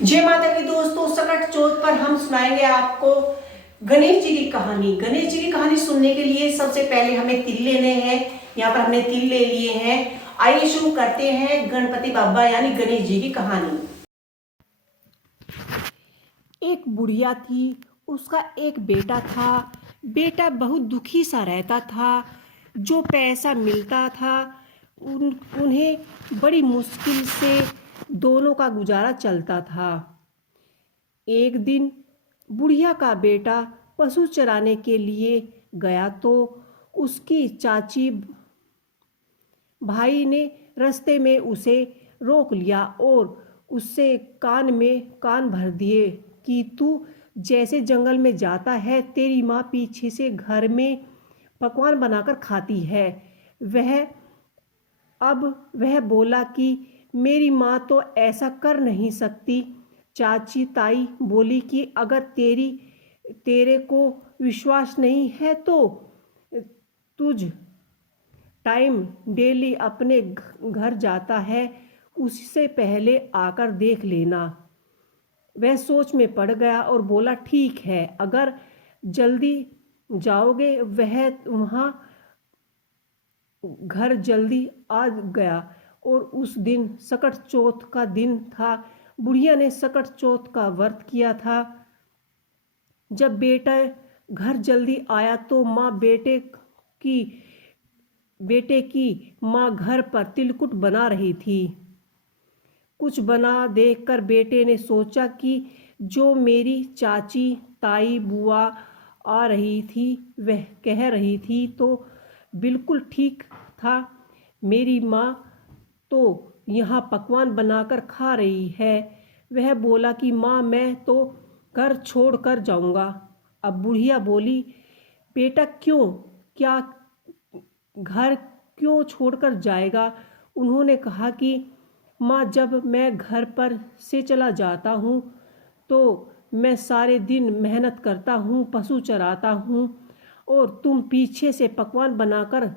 जय माता की दोस्तों, सकट चौथ पर हम सुनाएंगे आपको गणेश जी की कहानी। गणेश जी की कहानी सुनने के लिए सबसे पहले हमें तिल लेने हैं। यहाँ पर हमने तिल ले लिए हैं। आइए शुरू करते हैं गणपति बाबा यानी गणेश जी की कहानी। एक बुढ़िया थी, उसका एक बेटा था। बेटा बहुत दुखी सा रहता था। जो पैसा मिलता था उन्हें बड़ी मुश्किल से दोनों का गुजारा चलता था। एक दिन बुढ़िया का बेटा पशु चराने के लिए गया तो उसकी चाची भाई ने रास्ते में उसे रोक लिया और उससे कान में कान भर दिए कि तू जैसे जंगल में जाता है तेरी माँ पीछे से घर में पकवान बनाकर खाती है। वह अब वह बोला कि मेरी माँ तो ऐसा कर नहीं सकती। चाची ताई बोली कि अगर तेरे को विश्वास नहीं है तो तुझ टाइम डेली अपने घर जाता है, उससे पहले आकर देख लेना। वह सोच में पड़ गया और बोला ठीक है, अगर जल्दी जाओगे। वह वहाँ घर जल्दी आ गया और उस दिन सकट चौथ का दिन था। बुढ़िया ने सकट चौथ का व्रत किया था। जब बेटा घर जल्दी आया तो की बेटे की माँ घर पर तिलकुट बना रही थी। कुछ बना देखकर बेटे ने सोचा कि जो मेरी चाची ताई बुआ आ रही थी वह कह रही थी तो बिल्कुल ठीक था। मेरी माँ तो यहाँ पकवान बनाकर खा रही है। वह बोला कि माँ मैं तो घर छोड़ कर जाऊँगा। अब बुढ़िया बोली बेटा क्यों, क्या घर क्यों छोड़कर जाएगा। उन्होंने कहा कि माँ जब मैं घर पर से चला जाता हूँ तो मैं सारे दिन मेहनत करता हूँ, पशु चराता हूँ और तुम पीछे से पकवान बनाकर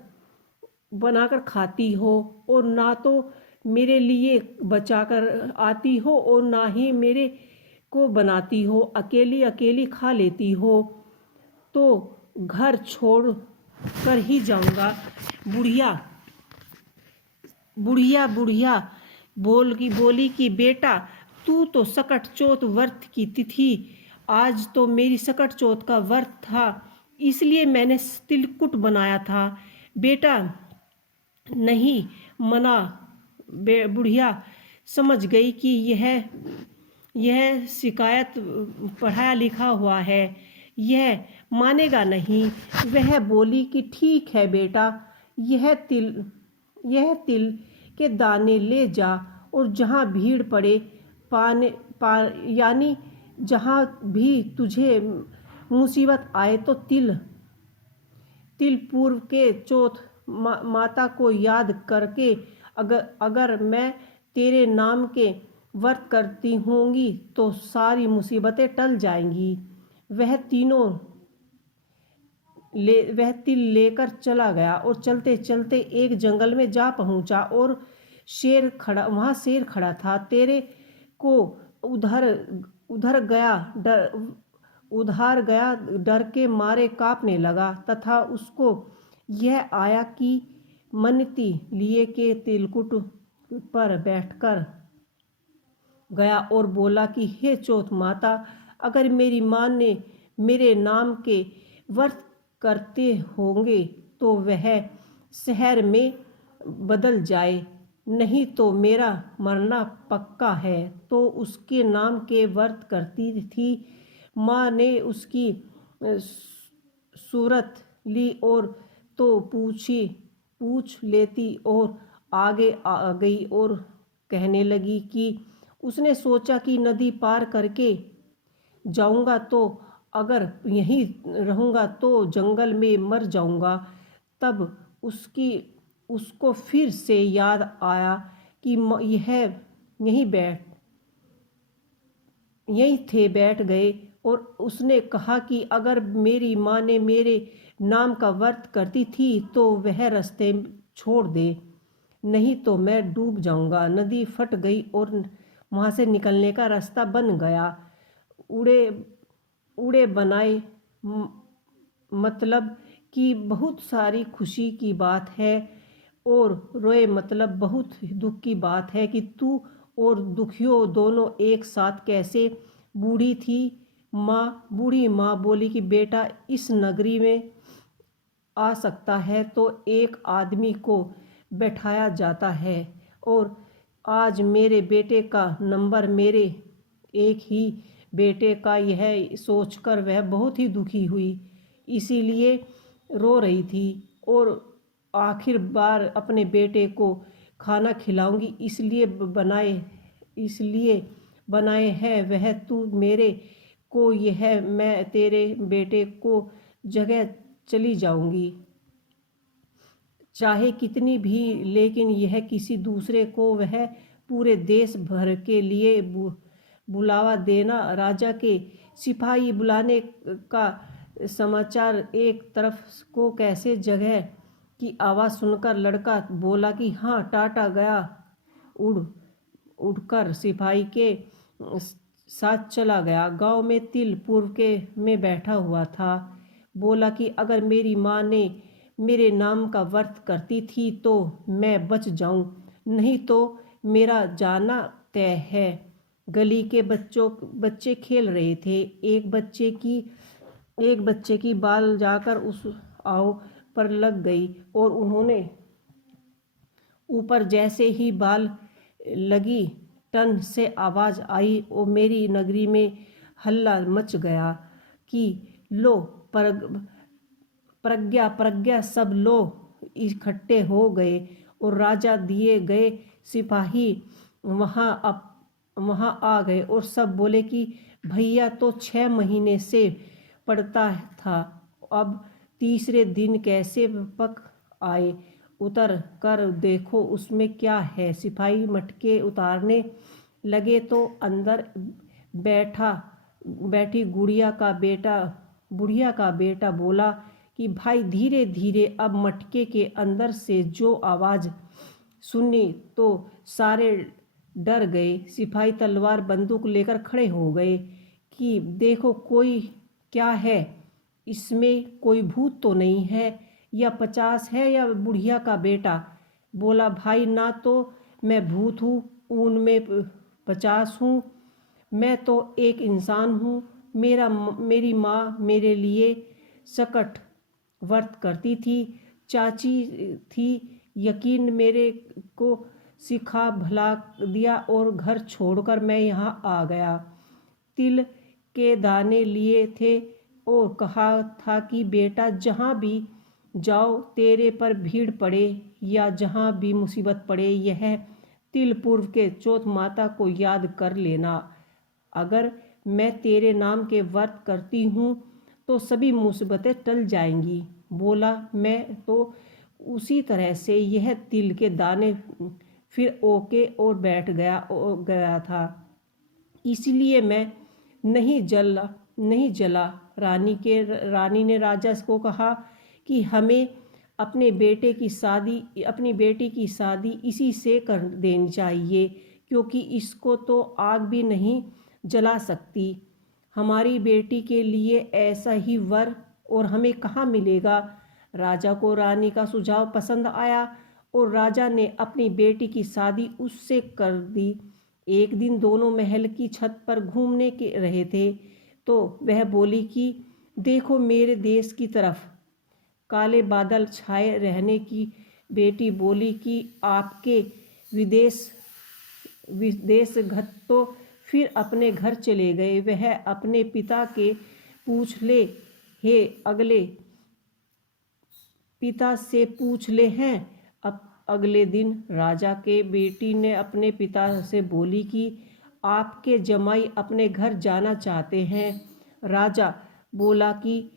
बनाकर खाती हो और ना तो मेरे लिए बचाकर आती हो और ना ही मेरे को बनाती हो, अकेली अकेली खा लेती हो। तो घर छोड़ कर ही जाऊंगा। बुढ़िया बुढ़िया बुढ़िया बोली कि बेटा तू तो सकट चौथ व्रत की तिथि, आज तो मेरी सकट चौथ का व्रत था इसलिए मैंने तिलकुट बनाया था। बेटा नहीं मना। बुढ़िया समझ गई कि यह शिकायत पढ़ा लिखा हुआ है, यह मानेगा नहीं। वह बोली कि ठीक है बेटा, यह तिल के दाने ले जा और जहाँ भीड़ पड़े यानी जहाँ भी तुझे मुसीबत आए तो तिल पूर्व के चौथ माता को याद करके अगर मैं तेरे नाम के व्रत करती होंगी तो सारी मुसीबतें टल जाएंगी। वह तिल लेकर चला गया और चलते चलते एक जंगल में जा पहुंचा और शेर खड़ा था। तेरे को उधर उधर गया डर के मारे कांपने लगा तथा उसको यह आया कि मन्नती लिए के तिलकुट पर बैठकर गया और बोला कि हे चौथ माता, अगर मेरी माँ ने मेरे नाम के व्रत करते होंगे तो वह शहर में बदल जाए, नहीं तो मेरा मरना पक्का है। तो उसके नाम के व्रत करती थी। माँ ने उसकी सूरत ली और तो पूछ लेती और आगे आ गई और कहने लगी कि उसने सोचा कि नदी पार करके जाऊंगा तो अगर यहीं रहूंगा तो जंगल में मर जाऊंगा। तब उसको फिर से याद आया कि यहीं थे बैठ गए और उसने कहा कि अगर मेरी माँ ने मेरे नाम का व्रत करती थी तो वह रास्ते छोड़ दे, नहीं तो मैं डूब जाऊंगा। नदी फट गई और वहाँ से निकलने का रास्ता बन गया। उड़े उड़े बनाए मतलब कि बहुत सारी खुशी की बात है, और रोए मतलब बहुत दुख की बात है कि तू और दुखियों दोनों एक साथ कैसे। बूढ़ी माँ बोली कि बेटा, इस नगरी में आ सकता है तो एक आदमी को बैठाया जाता है, और आज मेरे बेटे का नंबर, मेरे एक ही बेटे का, यह सोचकर वह बहुत ही दुखी हुई, इसीलिए रो रही थी। और आखिर बार अपने बेटे को खाना खिलाऊंगी इसलिए बनाए हैं वह तू मेरे को, यह मैं तेरे बेटे को जगह चली जाऊंगी चाहे कितनी भी, लेकिन यह किसी दूसरे को वह पूरे देश भर के लिए बुलावा देना। राजा के सिपाही बुलाने का समाचार एक तरफ को कैसे जगह की आवाज़ सुनकर लड़का बोला कि हाँ, टाटा गया उड़कर सिपाही के साथ चला गया। गांव में तिल पूर्व के में बैठा हुआ था। बोला कि अगर मेरी माँ ने मेरे नाम का व्रत करती थी तो मैं बच जाऊं, नहीं तो मेरा जाना तय है। गली के बच्चे खेल रहे थे। एक बच्चे की बाल जाकर उस आओ पर लग गई, और उन्होंने ऊपर जैसे ही बाल लगी, टन से आवाज़ आई और मेरी नगरी में हल्ला मच गया कि लो प्रज्ञा सब लोग इकट्ठे हो गए, और राजा दिए गए सिपाही वहाँ आ गए, और सब बोले कि भैया तो 6 महीने से पड़ता था, अब तीसरे दिन कैसे पक आए, उतर कर देखो उसमें क्या है। सिपाही मटके उतारने लगे तो अंदर बैठी बुढ़िया का बेटा बोला कि भाई धीरे धीरे, अब मटके के अंदर से जो आवाज़ सुनी तो सारे डर गए। सिपाही तलवार बंदूक लेकर खड़े हो गए कि देखो कोई क्या है, इसमें कोई भूत तो नहीं है, या 50 है या बुढ़िया का बेटा बोला भाई ना तो मैं भूत हूँ, ऊन में 50 हूँ, मैं तो एक इंसान हूँ। मेरी माँ मेरे लिए सकट व्रत करती थी, चाची थी, यकीन मेरे को सिखा भला दिया और घर छोड़कर मैं यहाँ आ गया। तिल के दाने लिए थे और कहा था कि बेटा जहाँ भी जाओ तेरे पर भीड़ पड़े या जहाँ भी मुसीबत पड़े, यह तिल पूर्व के चौथ माता को याद कर लेना। अगर मैं तेरे नाम के व्रत करती हूँ तो सभी मुसीबतें टल जाएंगी। बोला मैं तो उसी तरह से यह तिल के दाने फिर ओके और बैठ गया था, इसलिए मैं नहीं जला। रानी ने राजा को कहा कि हमें अपनी बेटी की शादी इसी से कर देनी चाहिए, क्योंकि इसको तो आग भी नहीं जला सकती। हमारी बेटी के लिए ऐसा ही वर और हमें कहाँ मिलेगा। राजा को रानी का सुझाव पसंद आया और राजा ने अपनी बेटी की शादी उससे कर दी। एक दिन दोनों महल की छत पर घूमने के रहे थे तो वह बोली कि देखो मेरे देश की तरफ काले बादल छाए रहने की। बेटी बोली कि आपके विदेशगत तो फिर अपने घर चले गए। वह अपने पिता के पूछ ले हे अगले पिता से पूछ ले हैं। अब अगले दिन राजा के बेटी ने अपने पिता से बोली कि आपके जमाई अपने घर जाना चाहते हैं। राजा बोला कि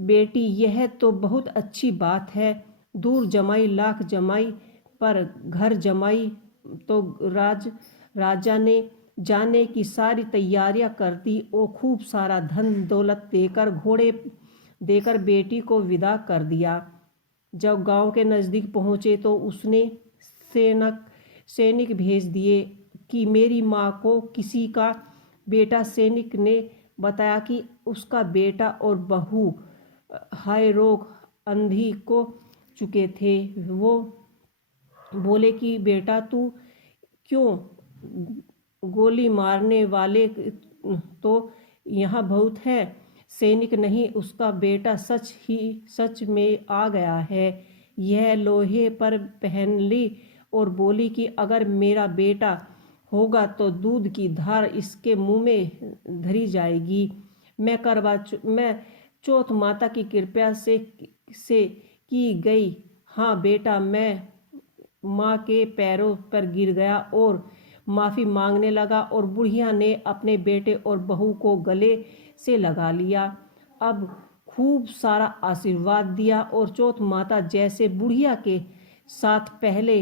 बेटी यह तो बहुत अच्छी बात है, दूर जमाई लाख जमाई पर घर जमाई। तो राजा ने जाने की सारी तैयारियां कर दी और खूब सारा धन दौलत देकर घोड़े देकर बेटी को विदा कर दिया। जब गांव के नज़दीक पहुँचे तो उसने सैनिक भेज दिए कि मेरी माँ को किसी का बेटा सैनिक ने बताया कि उसका बेटा और बहू हाय रोग अंधी को चुके थे। वो बोले कि बेटा तू क्यों, गोली मारने वाले तो यहाँ बहुत है। सैनिक नहीं, उसका बेटा सच में आ गया है। यह लोहे पर पहन ली और बोली कि अगर मेरा बेटा होगा तो दूध की धार इसके मुंह में धरी जाएगी। मैं चौथ माता की कृपा से की गई। हाँ बेटा, मैं माँ के पैरों पर गिर गया और माफ़ी मांगने लगा और बुढ़िया ने अपने बेटे और बहू को गले से लगा लिया। अब खूब सारा आशीर्वाद दिया और चौथ माता जैसे बुढ़िया के साथ पहले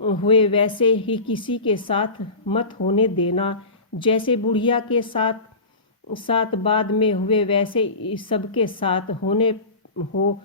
हुए वैसे ही किसी के साथ मत होने देना। जैसे बुढ़िया के साथ बाद में हुए वैसे सबके साथ होने हो।